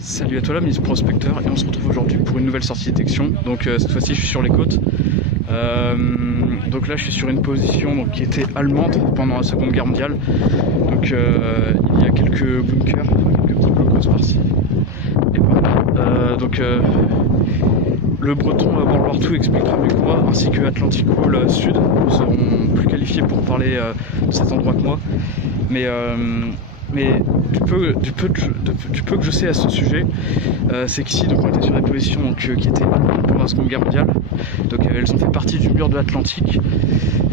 Salut à toi là, Miss Prospecteur, et on se retrouve aujourd'hui pour une nouvelle sortie détection. Donc cette fois-ci je suis sur les côtes. Donc là je suis sur une position qui était allemande pendant la Seconde Guerre mondiale. Donc il y a quelques bunkers, quelques petits blocos par-ci. Et voilà. Le breton World expliquera mieux que moi, ainsi que Atlantico le Sud seront plus qualifiés pour parler de cet endroit que moi. Mais du peu que je sais à ce sujet, c'est qu'ici on était sur des positions qui étaient pendant la Seconde Guerre mondiale, donc elles ont fait partie du mur de l'Atlantique,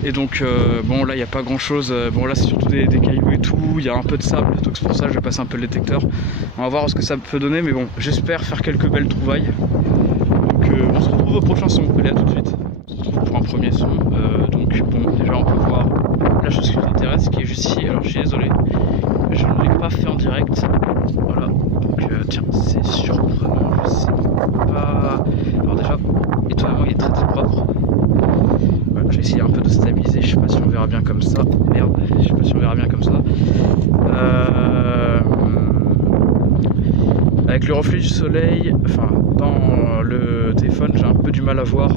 et donc bon là il n'y a pas grand chose, bon là c'est surtout des cailloux et tout, il y a un peu de sable, donc c'est pour ça que je vais passer un peu le détecteur, on va voir ce que ça peut donner, mais bon j'espère faire quelques belles trouvailles, donc on se retrouve au prochain son, allez à tout de suite. On se retrouve pour un premier son, donc bon déjà on peut voir la chose qui nous intéresse qui est juste ici, alors je suis désolé. Je ne l'ai pas fait en direct, voilà, donc tiens, c'est surprenant, je sais pas, alors déjà, étonnamment il est très très propre, voilà, j'ai essayé un peu de stabiliser, je sais pas si on verra bien comme ça, merde, je sais pas si on verra bien comme ça, avec le reflet du soleil, enfin, dans le téléphone, j'ai un peu du mal à voir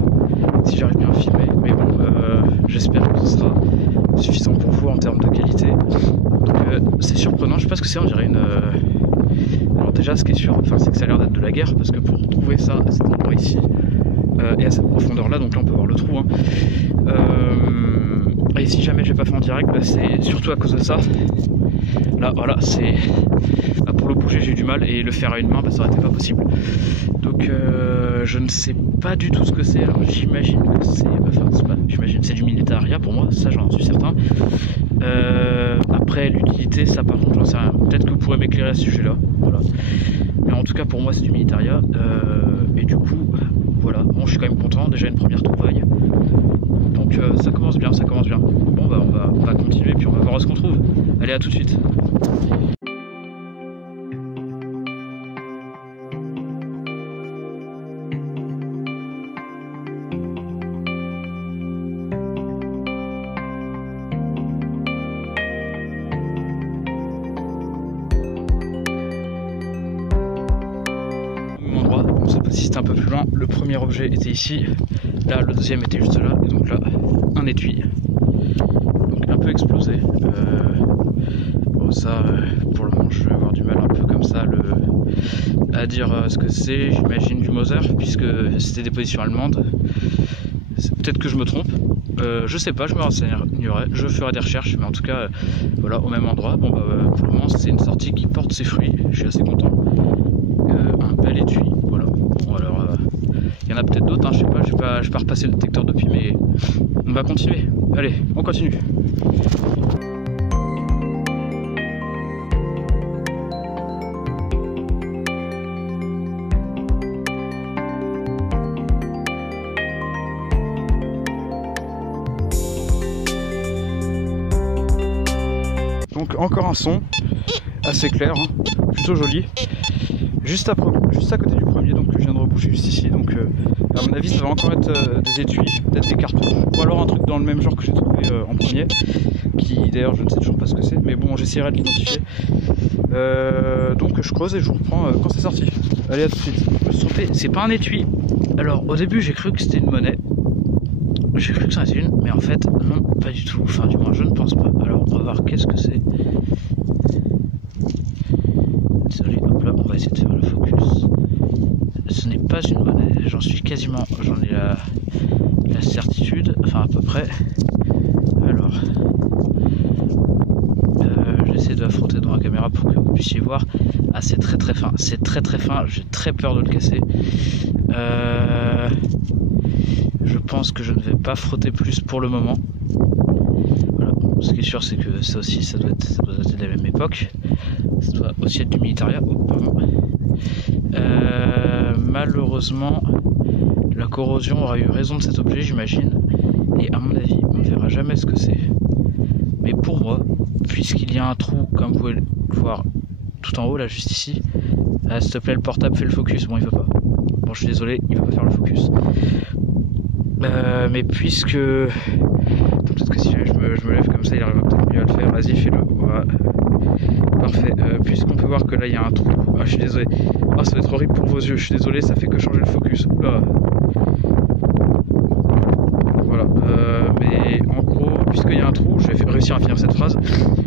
si j'arrive bien à filmer, mais bon, j'espère que ce sera suffisant pour vous en termes de qualité. Donc c'est surprenant, je sais pas ce que c'est, on dirait une... Alors déjà ce qui est sûr, c'est que ça a l'air d'être de la guerre, parce que pour trouver ça à cet endroit ici, et à cette profondeur là, donc là on peut voir le trou, hein. Et si jamais je l'ai pas fait en direct, c'est surtout à cause de ça. Là voilà, c'est... pour le bouger j'ai eu du mal, et le faire à une main, ça aurait été pas possible. Donc je ne sais pas du tout ce que c'est, alors j'imagine que c'est... j'imagine c'est du militaria pour moi, ça j'en suis certain. Après l'utilité, ça par contre j'en sais rien, peut-être que vous pourrez m'éclairer à ce sujet là, voilà. Mais en tout cas pour moi c'est du militaria, et du coup voilà, bon je suis quand même content, déjà une première trouvaille, donc ça commence bien, ça commence bien. Bon bah on va continuer puis on va voir ce qu'on trouve, allez à tout de suite. Si c'était un peu plus loin, le premier objet était ici, là le deuxième était juste là, et donc là un étui, donc un peu explosé. Bon ça pour le moment je vais avoir du mal un peu comme ça à dire ce que c'est, j'imagine du Moser puisque c'était des positions allemandes, peut-être que je me trompe, je sais pas, je me renseignerai, je ferai des recherches, mais en tout cas voilà, au même endroit. Bon bah pour le moment c'est une sortie qui porte ses fruits, je suis assez content, un bel étui, voilà. Bon alors il y en a peut-être d'autres, hein, je sais pas, je vais pas repasser le détecteur depuis, mais on va continuer, allez on continue. Donc encore un son assez clair, hein, plutôt joli, juste à côté du premier, donc que je viens de reboucher juste ici, donc à mon avis ça va encore être des étuis, peut-être des cartouches, ou alors un truc dans le même genre que j'ai trouvé en premier, qui d'ailleurs je ne sais toujours pas ce que c'est, mais bon j'essaierai de l'identifier. Donc je creuse et je vous reprends quand c'est sorti. Allez à tout de suite. Je me suis trompé, c'est pas un étui. Alors au début j'ai cru que c'était une monnaie, j'ai cru que c'en était une, mais en fait non, pas du tout, enfin du moins je ne pense pas. Alors on va voir qu'est-ce que c'est. Désolé, hop là, on va essayer de faire le focus. Ce n'est pas une monnaie, j'en ai la certitude, enfin à peu près. Alors, j'essaie de l'affronter dans la caméra pour que vous puissiez voir. Ah c'est très très fin, c'est très très fin, j'ai très peur de le casser. Je pense que je ne vais pas frotter plus pour le moment. Voilà. Ce qui est sûr c'est que ça aussi ça doit être de la même époque. Ça doit aussi être du militaria. Oh, pardon. Malheureusement la corrosion aura eu raison de cet objet, j'imagine, et à mon avis on ne verra jamais ce que c'est. Mais pour moi, puisqu'il y a un trou comme vous pouvez le voir tout en haut là, juste ici, s'il te plaît le portable fait le focus, bon il veut pas, bon je suis désolé, il veut pas faire le focus. Mais puisque... Attends, peut-être que si je me lève comme ça, il arrivera peut-être mieux à le faire. Vas-y, fais-le. Voilà. Parfait. Puisqu'on peut voir que là, il y a un trou. Ah, je suis désolé. Ah, ça va être horrible pour vos yeux. Je suis désolé, ça fait que changer le focus. Là. Voilà. Mais en gros, puisqu'il y a un trou, je vais réussir à finir cette phrase.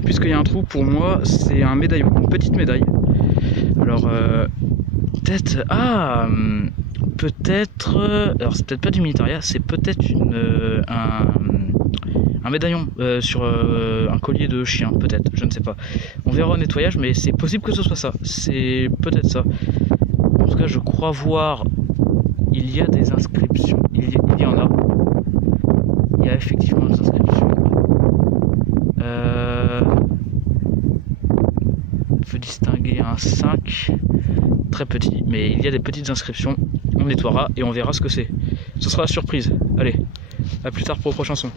Puisqu'il y a un trou, pour moi, c'est un médaillon. Une petite médaille. Alors, peut-être... Ah, peut-être... alors, c'est peut-être pas du militaria, c'est peut-être un médaillon sur un collier de chien, peut-être, je ne sais pas. On verra au nettoyage, mais c'est possible que ce soit ça. C'est peut-être ça. En tout cas, je crois voir... Il y a des inscriptions. Il y en a. Il y a effectivement des inscriptions. On peut distinguer un 5, très petit, mais il y a des petites inscriptions. On nettoiera et on verra ce que c'est. Ce sera la surprise. Allez, à plus tard pour le prochain son.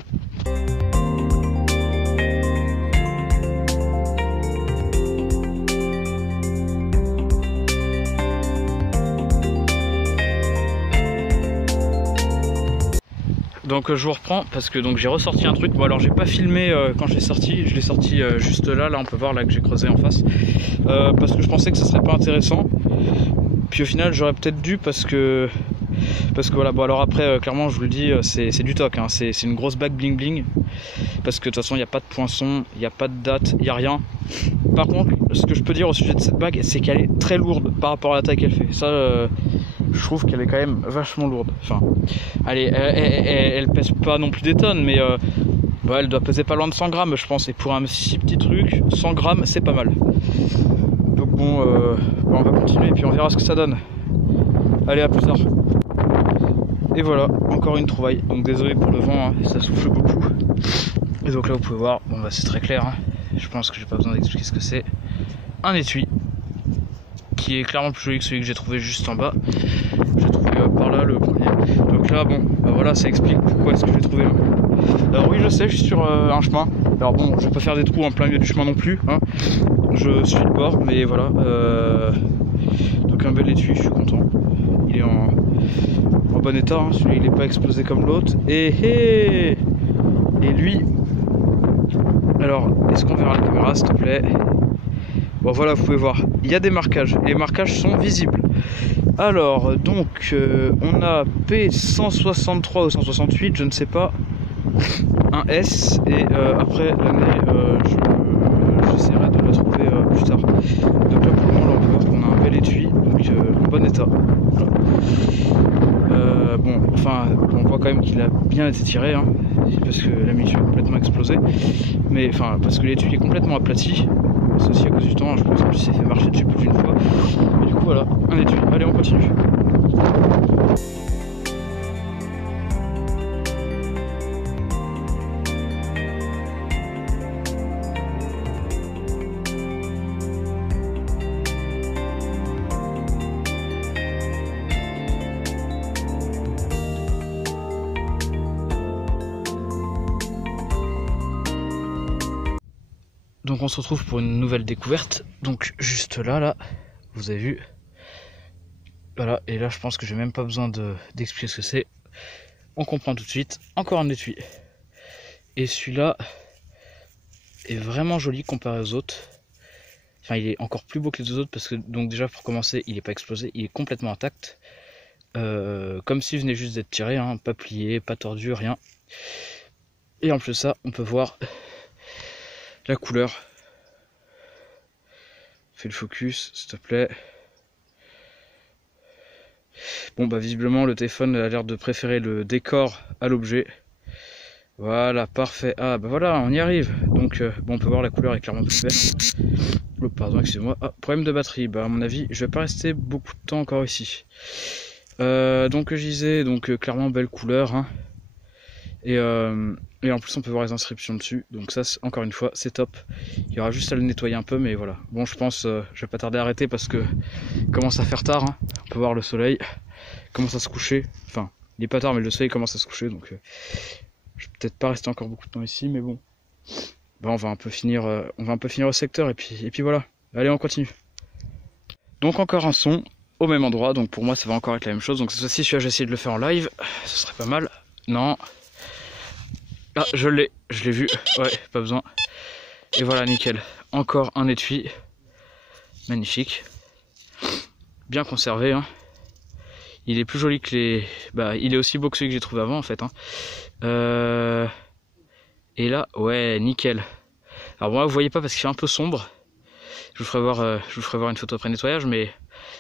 Donc je vous reprends parce que donc j'ai ressorti un truc. Bon alors j'ai pas filmé quand je l'ai sorti, juste là on peut voir là que j'ai creusé en face parce que je pensais que ça serait pas intéressant. Puis au final j'aurais peut-être dû parce que voilà. Bon alors après clairement je vous le dis c'est du toc hein. C'est une grosse bague bling bling parce que de toute façon il n'y a pas de poinçon, il n'y a pas de date, il n'y a rien. Par contre ce que je peux dire au sujet de cette bague c'est qu'elle est très lourde par rapport à la taille qu'elle fait. Ça je trouve qu'elle est quand même vachement lourde. Enfin, elle pèse pas non plus des tonnes, mais bah, elle doit peser pas loin de 100 grammes, je pense. Et pour un si petit truc, 100 grammes, c'est pas mal. Donc bon, on va continuer et puis on verra ce que ça donne. Allez, à plus tard. Et voilà, encore une trouvaille. Donc désolé pour le vent, hein, ça souffle beaucoup. Et donc là, vous pouvez voir, bon bah c'est très clair. Hein. Je pense que j'ai pas besoin d'expliquer ce que c'est. Un étui. Qui est clairement plus joli que celui que j'ai trouvé juste en bas. J'ai trouvé par là le premier. Donc là bon, bah voilà, ça explique pourquoi est-ce que j'ai trouvé. Alors oui je sais, je suis sur un chemin. Alors bon, je vais pas faire des trous en plein milieu du chemin non plus. Hein. Je suis le bord, mais voilà. Donc un bel étui, je suis content. Il est en bon état, hein. Celui-là il n'est pas explosé comme l'autre. Et lui. Alors, est-ce qu'on verra la caméra s'il te plaît? Bon voilà, vous pouvez voir, il y a des marquages, les marquages sont visibles. Alors, donc, on a P163 ou 168, je ne sais pas, un S, et après l'année, j'essaierai de le trouver plus tard. Donc là, pour le moment, là, on peut voir qu'on a un bel étui, donc en bon état. Voilà. Bon, enfin, on voit quand même qu'il a bien été tiré, hein, parce que la munition est complètement explosée, mais enfin, parce que l'étui est complètement aplati. C'est aussi à cause du temps, je pense qu'il s'est fait marcher dessus plus d'une fois. Et du coup voilà, un étui. Allez, on continue. Donc on se retrouve pour une nouvelle découverte. Donc juste là, vous avez vu. Voilà, et là je pense que j'ai même pas besoin d'expliquer ce que c'est. On comprend tout de suite. Encore un étui. Et celui-là est vraiment joli comparé aux autres. Enfin, il est encore plus beau que les deux autres parce que, donc déjà pour commencer, il n'est pas explosé, il est complètement intact. Comme s'il venait juste d'être tiré, hein, pas plié, pas tordu, rien. Et en plus de ça, on peut voir la couleur. Fais le focus, s'il te plaît. Bon bah visiblement le téléphone a l'air de préférer le décor à l'objet. Voilà, parfait. Ah bah voilà, on y arrive. Donc bon, on peut voir la couleur est clairement plus verte. Oh, pardon, excusez-moi. Ah, problème de batterie. Bah à mon avis, je vais pas rester beaucoup de temps encore ici. Donc je disais, donc clairement belle couleur. Hein. Et en plus on peut voir les inscriptions dessus. Donc ça, encore une fois, c'est top. Il y aura juste à le nettoyer un peu, mais voilà. Bon, je pense, je vais pas tarder à arrêter parce que il commence à faire tard. Hein. On peut voir le soleil commence à se coucher. Enfin, il n'est pas tard, mais le soleil commence à se coucher, donc je vais peut-être pas rester encore beaucoup de temps ici, mais bon. Bah, on va un peu finir au secteur et puis voilà. Allez, on continue. Donc encore un son au même endroit, donc pour moi ça va encore être la même chose. Donc cette fois-ci, j'ai essayé de le faire en live, ce serait pas mal. Non. Ah, je l'ai vu. Ouais, pas besoin. Et voilà, nickel. Encore un étui. Magnifique. Bien conservé, hein. Il est plus joli que les... Bah, il est aussi beau que celui que j'ai trouvé avant, en fait, hein. Et là, ouais, nickel. Alors moi, vous voyez pas parce qu'il fait un peu sombre. Je vous ferai voir une photo après nettoyage, mais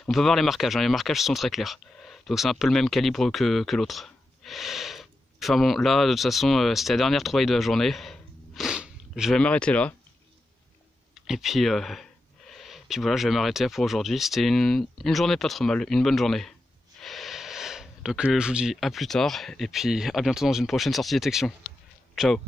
on peut voir les marquages, hein. Les marquages sont très clairs. Donc c'est un peu le même calibre que l'autre. Enfin bon, là, de toute façon, c'était la dernière trouvaille de la journée. Je vais m'arrêter là. Et puis voilà, je vais m'arrêter pour aujourd'hui. C'était une journée pas trop mal, une bonne journée. Donc je vous dis à plus tard, et puis à bientôt dans une prochaine sortie détection. Ciao.